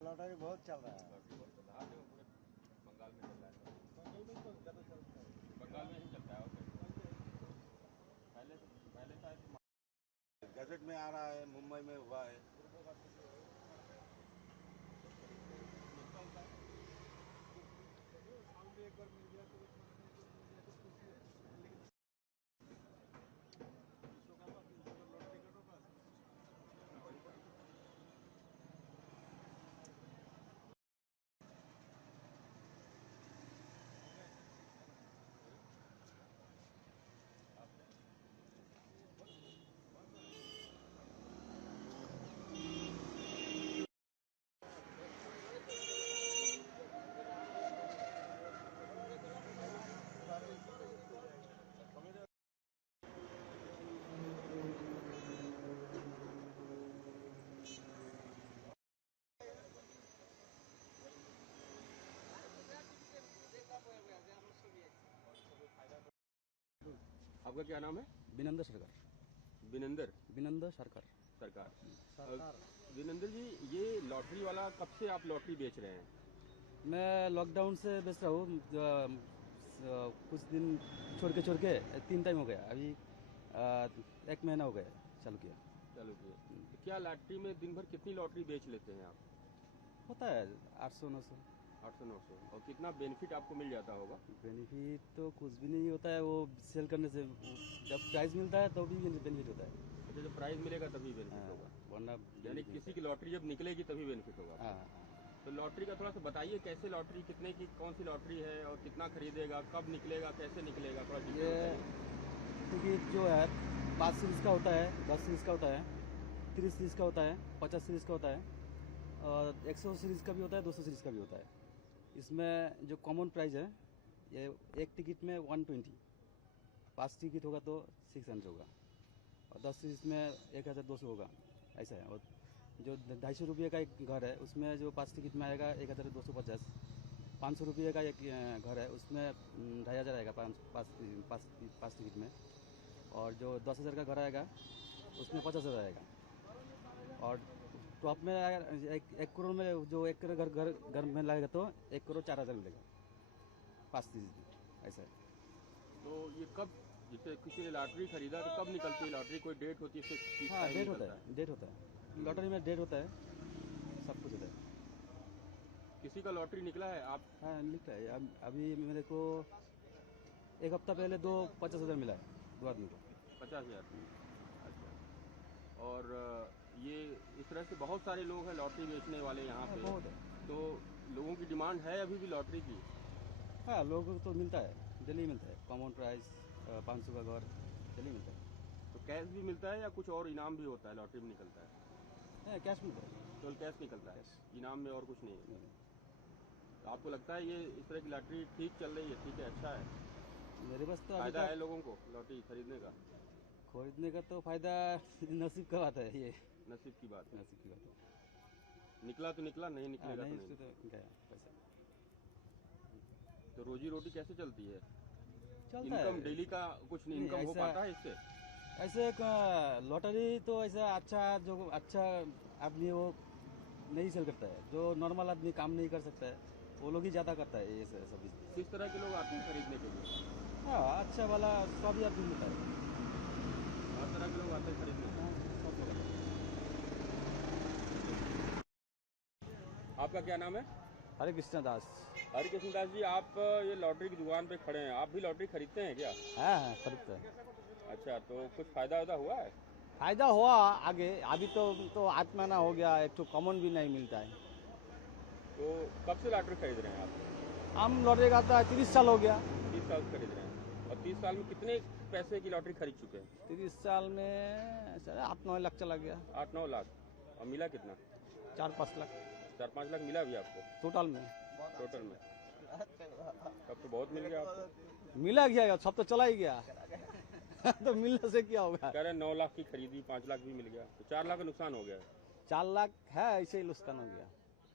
Lottery बहुत चल रहा है। बंगाल में ही चलता है। पहले शायद गजट में आ रहा है, मुंबई में हुआ है। आपका क्या नाम है? विनंदर सरकार। विनंदर सरकार। विनंदर जी, ये लॉटरी वाला कब से आप लॉटरी बेच रहे हैं? मैं लॉकडाउन से बेच रहा हूँ, कुछ दिन छोड़ के 3 टाइम हो गया। अभी 1 महीना हो गया चालू किया। तो क्या लॉटरी में दिन भर कितनी लॉटरी बेच लेते हैं आप? होता है 800-900। 800-900। और कितना बेनिफिट आपको मिल जाता होगा? बेनिफिट तो कुछ भी नहीं होता है, वो सेल करने से जब प्राइस मिलता है तो भी बेनिफिट होता है। अच्छा, जब प्राइस मिलेगा तभी बेनिफिट होगा, वरना यानी किसी की लॉटरी जब निकलेगी तभी बेनिफिट होगा। हाँ। तो लॉटरी का थोड़ा सा बताइए, कैसे लॉटरी, कितने की कौन सी लॉटरी है और कितना खरीदेगा, कब निकलेगा, कैसे निकलेगा, थोड़ा ये टिकट जो है 5 सीरीज़ का होता है, 10 सीरीज़ का होता है, 30 सीरीज़ का होता है, 50 सीरीज़ का होता है और 100 सीरीज़ का भी होता है, 200 सीरीज़ का भी होता है। इसमें जो कॉमन प्राइस है, ये एक टिकट में 120, 5 टिकट होगा तो 600 होगा और 10 सीरीज़ में 1200 होगा, ऐसा है। और जो 250 रुपये का एक घर है, उसमें जो 5 टिकट में आएगा 1250, 500 रुपये का एक घर है, उसमें 2500 आएगा 5 टिकट में। और जो 10,000 का घर आएगा उसमें 50,000 आएगा। और टॉप में अगर 1 करोड़ में जो 1 करोड़ घर में लगेगा तो 1 करोड़ 4,000 मिलेगा 5 टिकट, ऐसा है। तो ये कब, जैसे किसी ने लॉटरी खरीदा तो कब निकलती है लॉटरी? कोई डेट होती है? हाँ, डेट होता है। लॉटरी में डेट होता है, सब कुछ होता है। किसी का लॉटरी निकला है? आप? हाँ, निकला है। अभी मेरे को 1 हफ्ता पहले 50,000 मिला है, 2 आदमी को। 50,000। अच्छा। और ये इस तरह से बहुत सारे लोग हैं लॉटरी बेचने वाले यहाँ पे। बहुत है। तो लोगों की डिमांड है अभी भी लॉटरी की? हाँ, लोगों को तो मिलता है, डेली मिलता है। कॉमन प्राइस 500 का घर डेली मिलता है। तो कैश भी मिलता है या कुछ और इनाम भी होता है लॉटरी में निकलता है? हाँ, कैश मिलता है। केवल कैश निकलता है, कैश। इनाम में और कुछ नहीं है। तो आपको लगता है ये इस तरह की लॉटरी ठीक चल रही है, ठीक है, अच्छा है? मेरे पास तो अभी फायदा है तक लोगों को लॉटरी खरीदने का? खरीदने का तो फायदा नसीब का बात है, ये नसीब की बात है। नसीब की बात है। निकला तो निकला, नहीं निकलेगा तो नहीं, नहीं। तो गया पैसा। तो रोजी रोटी कैसे चलती है? चलता इनकम है डेली का कुछ नहीं, इनकम हो ऐसा- पाता है इससे? ऐसे लॉटरी तो ऐसा अच्छा आदमी वो नहीं सेल करता है। जो नॉर्मल आदमी काम नहीं कर सकता है वो लोग ही ज़्यादा करता है ये सब बिजनेस। किस तरह के लोग आते हैं खरीदने के लिए? हाँ, अच्छा वाला सभी आदमी मिलता है। हर तरह के लोग आते हैं खरीदने। हाँ, सब जगह। आपका क्या नाम है? हरे कृष्ण दास। हरि कृष्ण दास जी, आप ये लॉटरी की दुकान पे खड़े हैं, आप भी लॉटरी खरीदते हैं क्या? हाँ, खरीदता है। अच्छा, तो कुछ फायदा हुआ है? फायदा हुआ आगे, अभी तो 8 महीना हो गया, एक तो कॉमन भी नहीं मिलता है। तो कब से लॉटरी खरीद रहे हैं आप? हम लॉटरी का था 30 साल हो गया। 30 साल से खरीद रहे हैं। और 30 साल में कितने पैसे की लॉटरी खरीद चुके हैं? 30 साल में 8-9 लाख चला गया। 8-9 लाख। और मिला कितना? 4-5 लाख 4-5 लाख मिला भी आपको टोटल में। तब तो बहुत मिल गया आपको। मिला गया, सब तो चला ही गया। तो मिलने से क्या होगा? कह रहे 9 लाख की खरीदी, 5 लाख भी मिल गया, तो 4 लाख का नुकसान हो गया। 4 लाख है, ऐसे ही नुकसान हो गया।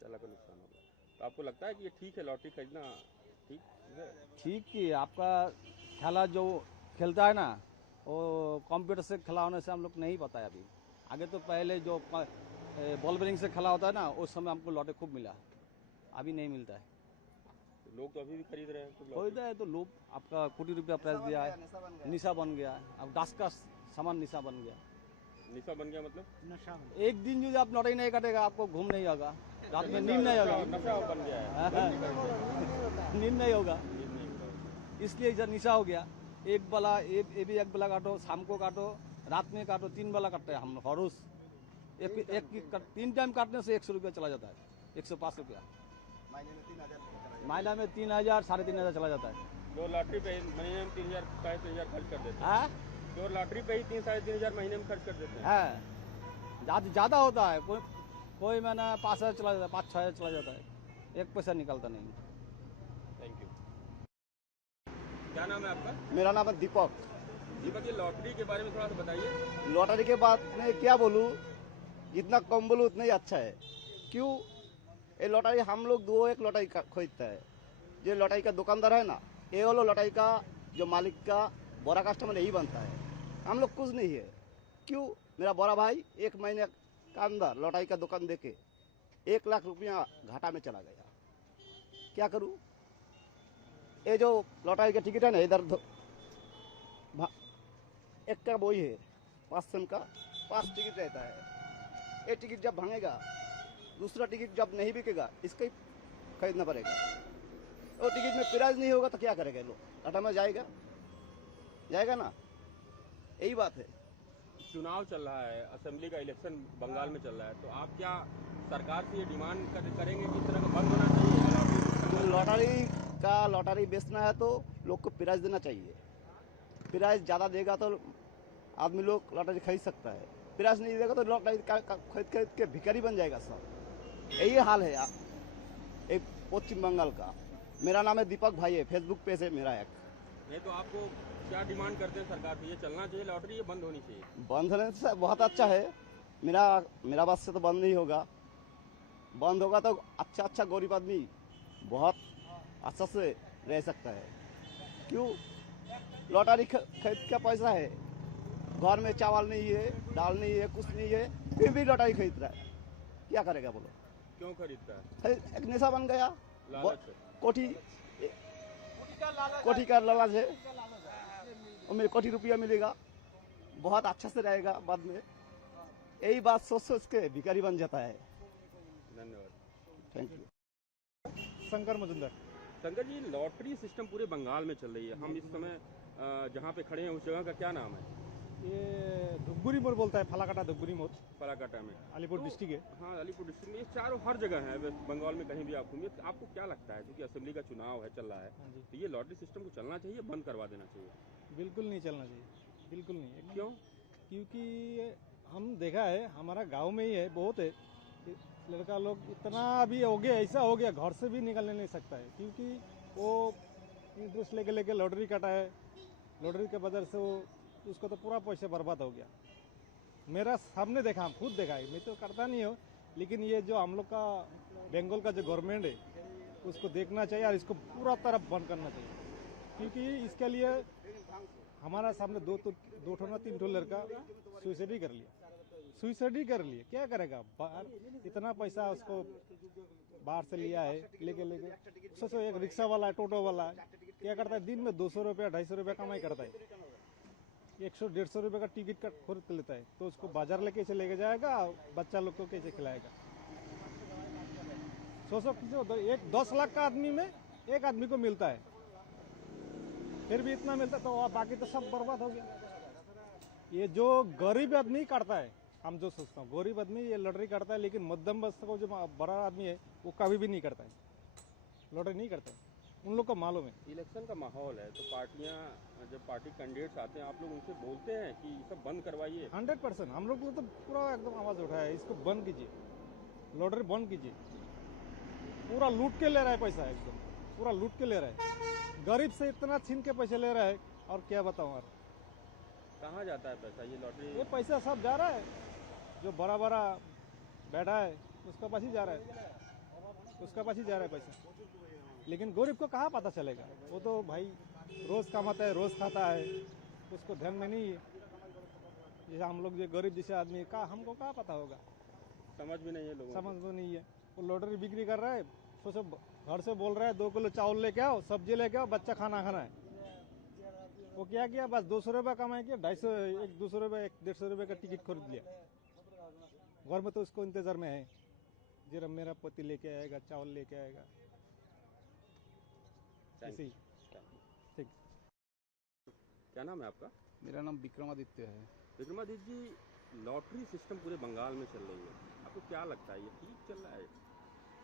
4 लाख का नुकसान हो गया। तो आपको लगता है कि ये ठीक है लॉटरी खरीदना ठीक है? ठीक कि आपका खेला जो खेलता है ना वो कंप्यूटर से खेला होने से हम लोग नहीं पता है अभी। आगे तो पहले जो बॉल बेरिंग से खेला होता है ना उस समय हमको लॉटरी खूब मिला, अभी नहीं मिलता है। लोग तो अभी भी खरीद रहे हैं खूब कोई लॉटरी। है तो लोग आपका कोटी रुपया प्राइस दिया है, निशा बन गया। अब 10 का सामान निशा बन गया। निशा बन गया मतलब एक दिन जो आप लॉटरी नहीं काटेगा आपको घूम नहीं होगा, रात में नींद नहीं होगा। नशा बन गया है, बंद नहीं करेंगे। नींद नहीं होगा, नींद नहीं होगा। इसलिए इधर निशा हो गया। एक वाला ये भी एक वाला काटो, शाम को काटो, रात में काटो, 3 वाला काटते हैं हम हर रोज। एक 3 टाइम काटने से 100 रुपया चला जाता है, 105 रुपया। महीना में 3,000 3,500 चला जाता है। जो लॉटरी पे महीने में 3,000 3,500 खर्च कर देते हैं। हाँ जो लॉटरी पे ही 3-3,500 महीने में खर्च कर देते हैं। है, ज़्यादा होता है। कोई महीना 5,000 चला जाता है, 5-6,000 चला जाता है, 1 पैसा निकलता नहीं। Thank you. क्या नाम है आपका? मेरा नाम है दीपक। दीपक, ये लॉटरी के बारे में थोड़ा सा बताइए। लॉटरी के बाद में क्या बोलूँ, जितना कम बोलूँ उतना ही अच्छा है। क्यों? ये लॉटरी हम लोग 2 एक लॉटरी खरीदता है। जो लॉटरी का दुकानदार है ना, ये वाला लॉटरी का जो मालिक का बड़ा कस्टमर यही बनता है, हम लोग कुछ नहीं है। क्यों? मेरा बड़ा भाई 1 महीने का अंदर लॉटरी का दुकान देके 1 लाख रुपया घाटा में चला गया। क्या करूँ? ये जो लॉटरी का टिकट है ना, इधर एक का वही है 5 सेम का 5 टिकट रहता है। ये टिकट जब भांगेगा, दूसरा टिकट जब नहीं बिकेगा, इसका ही खरीदना पड़ेगा। वो टिकट में प्राइज नहीं होगा तो क्या करेगा लोग? घाटा में जाएगा ना। यही बात है। चुनाव चल रहा है, असेंबली का इलेक्शन बंगाल में चल रहा है, तो आप क्या सरकार से ये डिमांड करेंगे कि इस तरह का बंद होना चाहिए? लॉटरी बेचना है तो लोग को प्राइज देना चाहिए। प्राइज ज़्यादा देगा तो आदमी लोग लॉटरी खरीद सकता है। प्राइज नहीं देगा तो लॉटरी खरीद के भिखारी बन जाएगा सब। यही हाल है एक पश्चिम बंगाल का। मेरा नाम है दीपक भाई है, फेसबुक पेज है मेरा एक। नहीं तो आपको क्या डिमांड करते हैं सरकार से? ये चलना चाहिए लॉटरी, ये बंद होनी चाहिए? बंद होने से बहुत अच्छा है। मेरा बात से तो बंद नहीं होगा। बंद होगा तो अच्छा गरीब आदमी बहुत अच्छा से रह सकता है। क्यों? लॉटरी खरीद का पैसा है, घर में चावल नहीं है, दाल नहीं है, कुछ नहीं है, फिर भी लॉटरी खरीद रहा है। क्या करेगा बोलो? क्यों खरीदता है? एक नशा बन गया। लालच है। कोठी का लालच है। उनमें कोटी रुपया मिलेगा, बहुत अच्छा से रहेगा बाद में। यही बात सोच के भिखारी बन जाता है। धन्यवाद। Thank you. Shankar Majumdar. Shankar ji, lottery system पूरे बंगाल में चल रही है। हम इस समय जहाँ पे खड़े हैं उस जगह का क्या नाम है? ये धुपगुरी मोड़ बोलता है, फलाकाटा धुपगुरी मोड़, फलाकाटा में। अलीपुर तो, डिस्ट्रिक्ट है। हाँ, अलीपुर डिस्ट्रिक्ट में ये चारों हर जगह है वेस्ट बंगाल में, कहीं भी आप घूमिए। आपको क्या लगता है, क्योंकि असेंबली का चुनाव है चल रहा है, हाँ जी, तो ये लॉटरी सिस्टम को चलना चाहिए, बंद करवा देना चाहिए? बिल्कुल नहीं चलना चाहिए, बिल्कुल नहीं। क्यों? क्योंकि हम देखा है, हमारा गांव में ही है, बहुत है लड़का लोग इतना अभी हो गया, ऐसा हो गया घर से भी निकलने नहीं सकता है। क्योंकि वो इंटरेस्ट लेके लॉटरी काटा है, लॉटरी के वजह से वो उसको तो पूरा पैसा बर्बाद हो गया। मेरा सामने देखा, हम खुद देखा है, मैं तो करता नहीं हूँ, लेकिन ये जो हम लोग का बंगाल का जो गवर्नमेंट है उसको देखना चाहिए और इसको पूरा तरफ बंद करना चाहिए। क्योंकि इसके लिए हमारा सामने 2-3 लड़का सुसाइड कर लिया। क्या करेगा? बाहर इतना पैसा उसको बाहर से लिया है, लेके सोचो एक रिक्शा वाला है, टोटो वाला है, क्या करता है दिन में 200 रुपया 250 रुपया कमाई करता है, 100-150 रुपये का टिकट का खरीद लेता है, तो उसको बाजार लेके लेके जाएगा, बच्चा लोग को कैसे खिलाएगा? सोचो एक 10 लाख का आदमी में एक आदमी को मिलता है, फिर भी इतना मिलता तो बाकी तो सब बर्बाद हो गया। ये जो गरीब आदमी करता है, हम जो सोचता हूँ गरीब आदमी ये लॉटरी करता है, लेकिन मध्यम वर्ग को जो बड़ा आदमी है वो कभी भी नहीं करता है, लॉटरी नहीं करता है, उन लोग को मालूम है। इलेक्शन का माहौल है तो पार्टियां, जब पार्टी कैंडिडेट्स आते हैं, आप लोग उनसे बोलते हैं कि ये सब बंद करवाइए? 100% हम लोग तो पूरा एकदम आवाज उठाया है, इसको बंद कीजिए, लॉटरी बंद कीजिए। पूरा लूट के ले रहा है पैसा, एकदम पूरा लूट के ले रहा है, गरीब से इतना छीन के पैसे ले रहा है। और क्या बताऊँ यार, कहाँ जाता है पैसा ये लॉटरी? ये पैसा सब जा रहा है, जो बड़ा बैठा है उसका पास ही जा रहा है। उसका पास ही जा रहा है पैसा। लेकिन गरीब को कहाँ पता चलेगा, वो तो भाई रोज़ कमाता है, रोज़ खाता है, उसको ध्यान में नहीं है। जैसे हम लोग जो गरीब जैसे आदमी का हमको कहाँ पता होगा, समझ भी नहीं है लोगों समझ में नहीं है। वो लॉटरी बिक्री कर रहा है, सोचो घर से बोल रहा है 2 किलो चावल लेके आओ, सब्जी लेके आओ, बच्चा खाना खाना है। वो क्या किया, बस 200 रुपये कमाए किया, 250 एक 200 रुपये 150 रुपये का टिकट खरीद लिया। घर में तो उसको इंतजार में है, जरा मेरा पति लेके आएगा, चावल लेके आएगा। Thank ऐसे you. ही ठीक। क्या नाम है आपका? मेरा नाम विक्रमादित्य है। विक्रमादित्य जी, लॉटरी सिस्टम पूरे बंगाल में चल रही है, आपको क्या लगता है ये ठीक चल रहा है?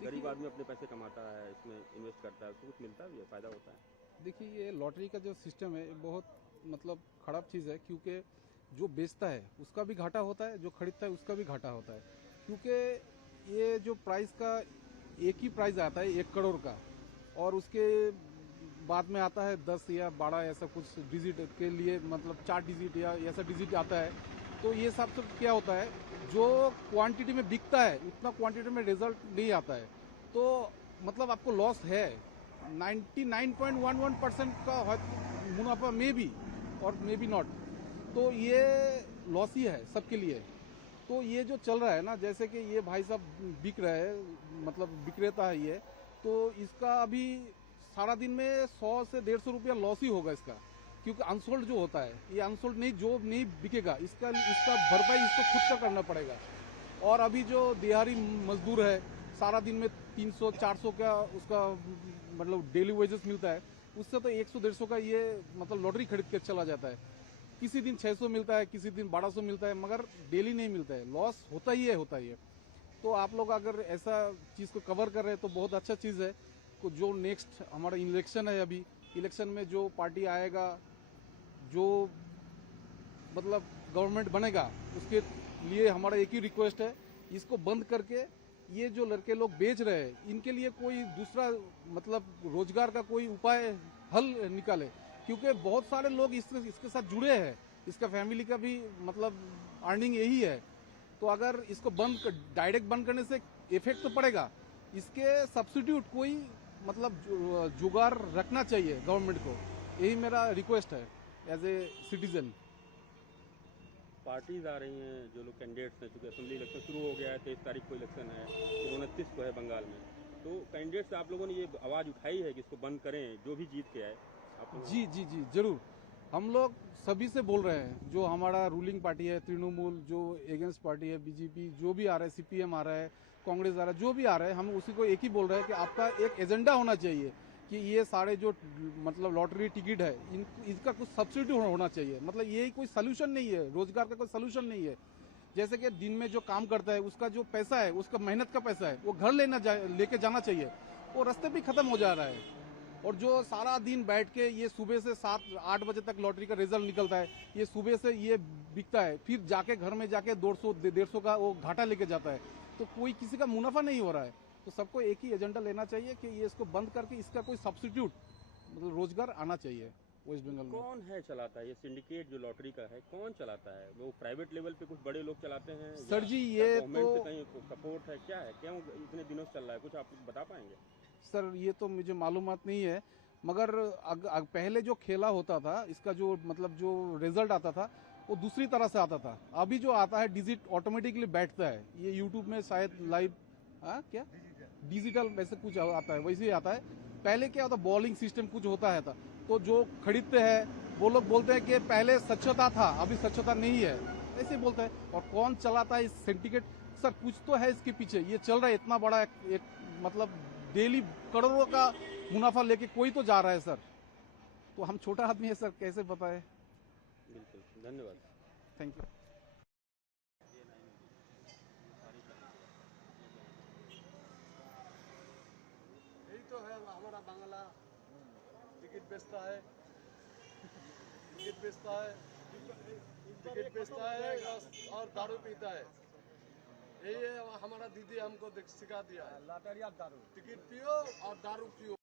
गरीब आदमी अपने पैसे कमाता है, इसमें इन्वेस्ट करता है, उसको कुछ मिलता भी है, फायदा होता है? देखिए, ये लॉटरी का जो सिस्टम है ये बहुत मतलब खराब चीज़ है, क्योंकि जो बेचता है उसका भी घाटा होता है, जो खरीदता है उसका भी घाटा होता है। क्योंकि ये जो प्राइस का एक ही प्राइस आता है 1 करोड़ का, और उसके बाद में आता है 10 या 12 ऐसा कुछ डिजिट के लिए, मतलब 4 डिजिट या ऐसा डिजिट आता है। तो ये सब क्या होता है, जो क्वांटिटी में बिकता है उतना क्वांटिटी में रिजल्ट नहीं आता है, तो मतलब आपको लॉस है। 99.11% का मुनाफा में भी और मे बी नॉट, तो ये लॉस ही है सबके लिए। तो ये जो चल रहा है ना, जैसे कि ये भाई साहब बिक रहा है, मतलब विक्रेता है ये, तो इसका अभी सारा दिन में 100 से 150 रुपया लॉस ही होगा इसका, क्योंकि अनसोल्ड जो होता है, ये अनसोल्ड नहीं, जो नहीं बिकेगा इसका भरपाई इसको खुद का करना पड़ेगा। और अभी जो दिहाड़ी मजदूर है, सारा दिन में 300-400 का उसका मतलब डेली वेजेस मिलता है, उससे तो 100-150 का ये मतलब लॉटरी खरीद के चला जाता है। किसी दिन 600 मिलता है, किसी दिन 1200 मिलता है, मगर डेली नहीं मिलता है, लॉस होता ही है। तो आप लोग अगर ऐसा चीज़ को कवर कर रहे हैं तो बहुत अच्छा चीज़ है। तो जो नेक्स्ट हमारा इलेक्शन है, अभी इलेक्शन में जो पार्टी आएगा, जो मतलब गवर्नमेंट बनेगा, उसके लिए हमारा एक ही रिक्वेस्ट है, इसको बंद करके ये जो लड़के लोग बेच रहे हैं, इनके लिए कोई दूसरा मतलब रोजगार का कोई उपाय हल निकाले, क्योंकि बहुत सारे लोग इसके साथ जुड़े हैं, इसका फैमिली का भी मतलब अर्निंग यही है। तो अगर इसको डायरेक्ट बंद करने से इफेक्ट तो पड़ेगा, इसके सब्स्टिट्यूट कोई मतलब जुगाड़ रखना चाहिए गवर्नमेंट को, यही मेरा रिक्वेस्ट है एज ए सिटीजन। पार्टीज आ रही हैं, जो लोग कैंडिडेट्स हैं, चूँकि असेंबली इलेक्शन शुरू हो गया है, 23 तारीख को इलेक्शन है, फिर 29 को है बंगाल में, तो कैंडिडेट्स आप लोगों ने ये आवाज़ उठाई है कि इसको बंद करें, जो भी जीत के आए? जी जरूर, हम लोग सभी से बोल रहे हैं, जो हमारा रूलिंग पार्टी है तृणमूल, जो एगेंस्ट पार्टी है बीजेपी, जो भी आ रहा है, सीपीएम आ रहा है, कांग्रेस आ रहा है, जो भी आ रहा है, हम उसी को एक ही बोल रहे हैं कि आपका एक एजेंडा होना चाहिए कि ये सारे जो मतलब लॉटरी टिकट है, इसका कुछ सब्सिट्यूट होना चाहिए। मतलब ये कोई सोल्यूशन नहीं है, रोजगार का कोई सोल्यूशन नहीं है। जैसे कि दिन में जो काम करता है उसका जो पैसा है, उसका मेहनत का पैसा है, वो घर लेके जाना चाहिए, वो रास्ते भी खत्म हो जा रहा है। और जो सारा दिन बैठ के ये सुबह से 7-8 बजे तक लॉटरी का रिजल्ट निकलता है, ये सुबह से ये बिकता है, फिर जाके घर में जाके 200-150 का वो घाटा लेके जाता है, तो कोई किसी का मुनाफा नहीं हो रहा है। तो सबको एक ही एजेंडा लेना चाहिए कि ये इसको बंद करके इसका कोई सब्स्टिट्यूट मतलब रोजगार आना चाहिए वेस्ट बंगाल में। कौन है चलाता है ये सिंडिकेट जो लॉटरी का है, कौन चलाता है? वो प्राइवेट लेवल पे कुछ बड़े लोग चलाते हैं सर जी, ये गवर्नमेंट तो से कहीं सपोर्ट है, क्या है, क्यों इतने दिनों से चल रहा है, कुछ आप बता पाएंगे? सर ये तो मुझे मालूमात नहीं है, मगर पहले जो खेला होता था, इसका जो मतलब जो रिजल्ट आता था वो दूसरी तरह से आता था। अभी जो आता है डिजिट ऑटोमेटिकली बैठता है, ये यूट्यूब में शायद लाइव क्या डिजिटल वैसे कुछ आता है, वैसे ही आता है। पहले क्या होता, बॉलिंग सिस्टम कुछ होता है था, तो जो खरीदते हैं वो लोग बोलते हैं कि पहले स्वच्छता था, अभी स्वच्छता नहीं है, ऐसे ही बोलते हैं। और कौन चलाता है इस सिंडिकेट? सर कुछ तो है इसके पीछे, ये चल रहा है इतना बड़ा एक मतलब डेली करोड़ों का मुनाफा लेके कोई तो जा रहा है सर। तो हम छोटा आदमी है सर, कैसे बताए। बिल्कुल, धन्यवाद। Thank you. यही तो है हमारा बांग्ला, टिकट बेचता है, और दारू पीता है। यही है हमारा दीदी हमको सिखा दिया है, लॉटरी और दारू, टिकट पियो और दारू पियो।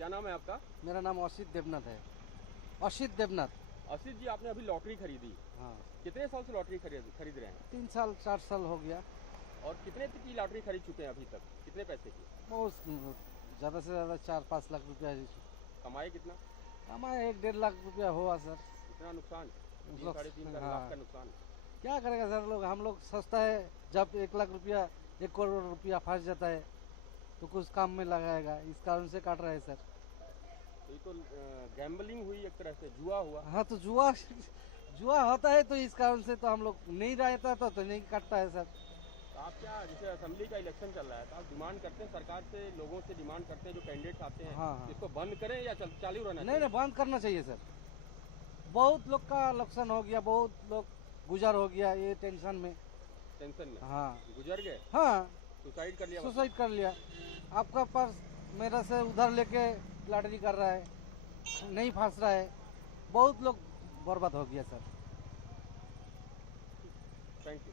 क्या नाम है आपका? मेरा नाम असित देवनाथ है। असित देवनाथ। असित जी, आपने अभी लॉटरी खरीदी, हाँ, कितने साल से लॉटरी खरीद रहे हैं? 3 साल 4 साल हो गया। और कितने की लॉटरी खरीद चुके हैं अभी तक? कितने पैसे की? बहुत ज़्यादा से ज़्यादा 4-5 लाख रुपया कमाए कितना? हमारे 1-1.5 लाख रुपया हुआ सर। इतना नुकसान? 3-3.5 हाँ। लाख का नुकसान। क्या करेगा सर लोग, हम लोग सस्ता है, जब 1 लाख रुपया 1 करोड़ रुपया फंस जाता है तो कुछ काम में लगाएगा, इस कारण से काट रहे हैं सर। तो ये तो गैम्बलिंग हुई, एक तरह से जुआ हुआ। हाँ, तो जुआ होता है, तो इस कारण से तो हम लोग नहीं रहता तो नहीं काटता है सर। तो आप क्या, जैसे असेंबली का इलेक्शन चल रहा है, तो आप डिमांड करते हैं सरकार से, लोगों से डिमांड करते हैं जो कैंडिडेट्स आते हैं, हाँ, हाँ। इसको बंद करें या चालू रहना नहीं, बंद करना चाहिए सर। बहुत लोग का नुकसान हो गया, बहुत लोग गुजर हो गया ये टेंशन में। टेंशन में? हाँ, गुजर गए? हाँ, सुसाइड कर लिया? सुसाइड कर लिया। आपका पास मेरा से उधार लेके लॉटरी कर रहा है, नहीं फंस रहा है, बहुत लोग बर्बाद हो गया सर। Thank you.